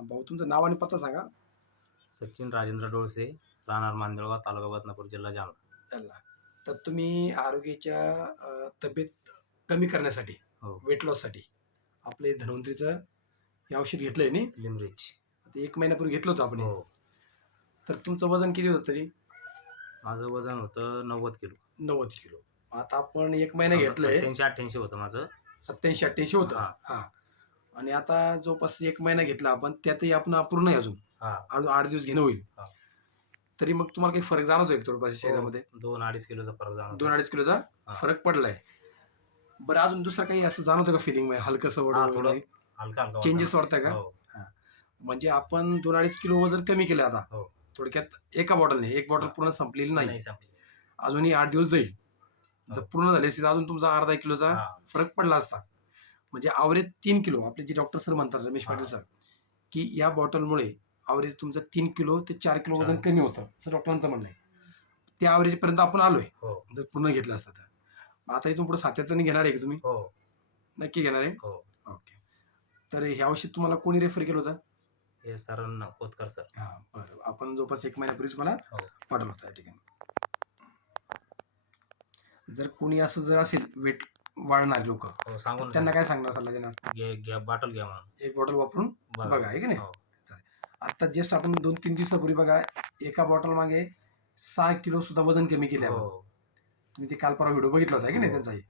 भाऊ तुमचं नाव आणि पत्ता सांगा. सचिन राजेंद्र डोळसे, राहणार मांजळगाव, तालुका बदनापूर, जिल्हा जालना. त्यांना तर तुम्ही आरोग्याच्या तब्येत कमी करण्यासाठी, हो. वेट लॉससाठी आपले धन्वंतरीचं हे औषध घेतलंय नी? Slim rich. आता 1 महिन्यापूर्वी घेतलं होतं आपण हे. हो. तर तुमचं वजन किती होतं तरी? माझं वजन होतं 90 किलो. 90 किलो. आता आपण 1 महिना घेतलंय, 87-88 होतं माझं. 87-88 होतं. हां. हां. आणि आता जवळपास 1 महिना घेतला आपण, त्यातही आपण अपूर्ण आहे अजून. हां. अजून 8 दिवस घेणं होईल. हां. तरी मग तुम्हाला काही फरक जाणवतोय का थोडंफार शरीरामध्ये? 2-2.5 किलोचा फरक जाणवतो. 2-2.5 किलोचा हां. फरक पडलाय. बरं अजून दुसरं काही असं जाणवतं का फिलिंग हलकंसं थोडं वगैरे हलका चेंजेस वाटतंय का? हो. हां. म्हणजे आपण 2-2.5 किलो वजन कमी केलं आता. हो. थोडक्यात एका बॉटलने. एक बॉटल हां. पूर्ण संपलेली नाही. नाही संपली. अजूनही 8 दिवस जाईल. जर हो. पूर्ण झाली असती तर अजून तुमचा अर्धा किलोचा हां. फरक पडला असता. म्हणजे अवरेज 3 किलो आपले जे डॉक्टर सर म्हणतात, रमेश हां. पाटील सर, की या बॉटलमुळे अवरेज तुमचं 3 किलो ते 4 किलो वजन 4. कमी होतं, असं डॉक्टरांचं म्हणणं आहे. त्या अवरेजपर्यंत आपण आलोय, हो. जर पूर्ण घेतलं असतं तर. आता इथून पुढे सातत्याने घेणार आहे का तुम्ही? हो. नक्की घेणार आहे? हो. ओके. तर हे औषध तुम्हाला कोणी रेफर केलं होतं? हे सरांना कोतकर सर. हां, बरं. आपण जवळपास 1 महिन्यापूर्वी तुम्हाला हो. पाठवलं होतं या ठिकाणी. जर कोणी असं जर असेल वेट वाढणारे लोकं, हो, सांगून त्यांना काय सांगणार, सल्ला देणार? घ्या बॉटल घ्या म्हणून. एक बॉटल वापरून बघा, आहे की नाही? हो. चालेल. आता जस्ट आपण 2-3 दिवसापूर्वी बघा, एका बॉटल मागे 6 किलो सुद्धा वजन कमी केले आपण. हो. तुम्ही ते काल परवा व्हिडिओ बघितला होता, आहे की नाही हो. त्यांचाही?